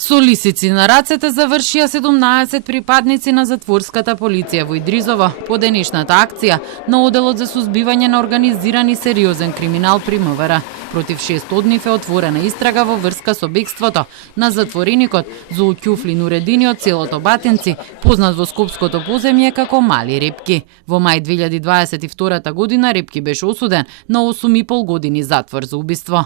Со лисици на рацете завршија 17 припадници на затворската полиција во Идризово по денешната акција на Оделот за сузбивање на организиран и сериозен криминал при МВР. Против 6 од нив е отворена истрага во врска со бегството на затвореникот Зулкјуфли Нуредини од селото Батинци, познат во Скопското поземје како Мали Репки. Во мај 2022 година Репки беше осуден на 8,5 години затвор за убиство.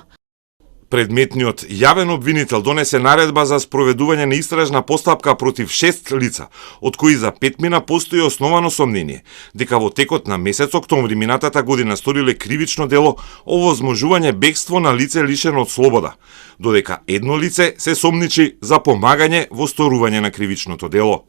Предметниот јавен обвинител донесе наредба за спроведување на истражна постапка против 6 лица, од кои за 5 мина постои основано сомнение дека во текот на месец октомври минатата година сториле кривично дело овозможување бегство на лице лишено од слобода, додека едно лице се сомничи за помагање во сторување на кривичното дело.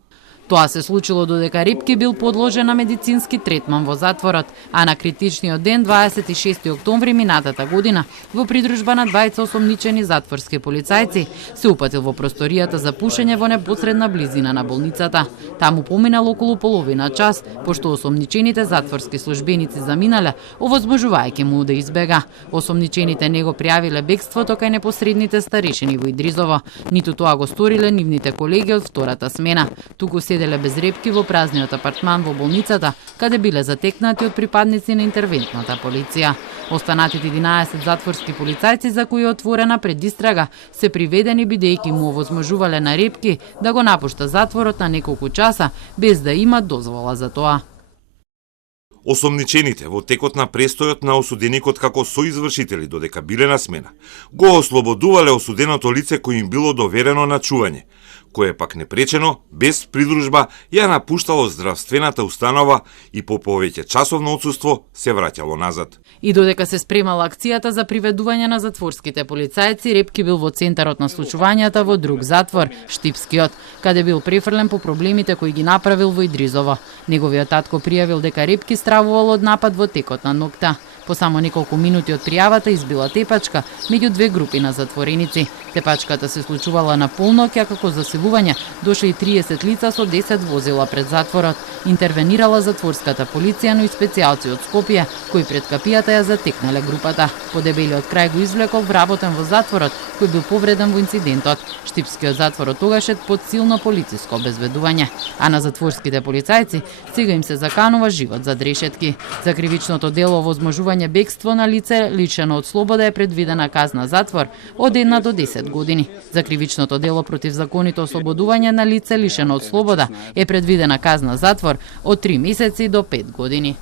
Тоа се случило додека Репки бил подложен на медицински третман во затворот, а на критичниот ден 26 октомври минатата година во придружба на двајца осомничени затворски полицајци се упатил во просторијата за пушење во непосредна близина на болницата. Таму поминал околу половина час, пошто осомничените затворски службеници заминале, овозможувајќи му да избега. Осомничените не го пријавиле бегството кај непосредните старешини во Идризово, ниту тоа го сториле нивните колеги од втората смена. Туку седеле без Репки во празниот апартман во болницата, каде биле затекнати од припадници на интервентната полиција. Останатите 11 затворски полицајци за кои е отворена предистрага се приведени бидејќи му овозможувале на Репки да го напушта затворот на неколку часа без да има дозвола за тоа. Осомничените во текот на престојот на осуденикот како соизвршители додека биле на смена, го ослободувале осуденото лице кој им било доверено на чување, кое пак непречено, без придружба, ја напуштало здравствената установа и по повеќе часовно отсуство се враќало назад. И додека се спремала акцијата за приведување на затворските полицајци, Репки бил во центарот на случувањата во друг затвор, Штипскиот, каде бил префрлен по проблемите кои ги направил во Идризово. Неговиот татко пријавил дека Репки стравувал од напад во текот на ноќта. По само неколку минути од пријавата избила тепачка меѓу две групи на затвореници. Тепачката се случувала на полноќ, а како засилување дошли 30 лица со 10 возила пред затворот. Интервенирала затворската полиција, но и специјалци од Скопје, кои пред капијата ја затекнале групата. По дебелиот крај го извлекол вработен во затворот, кој бил повреден во инцидентот. Штипскиот затвор од тогаш е под силно полициско обезбедување, а на затворските полицајци сега им се заканува живот зад решетки. За кривичното дело овозможување бегство на лице лишено од слобода е предвидена казна затвор од 1 до 10 години. За кривичното дело против законито ослободување на лице лишено од слобода е предвидена казна затвор од 3 месеци до 5 години.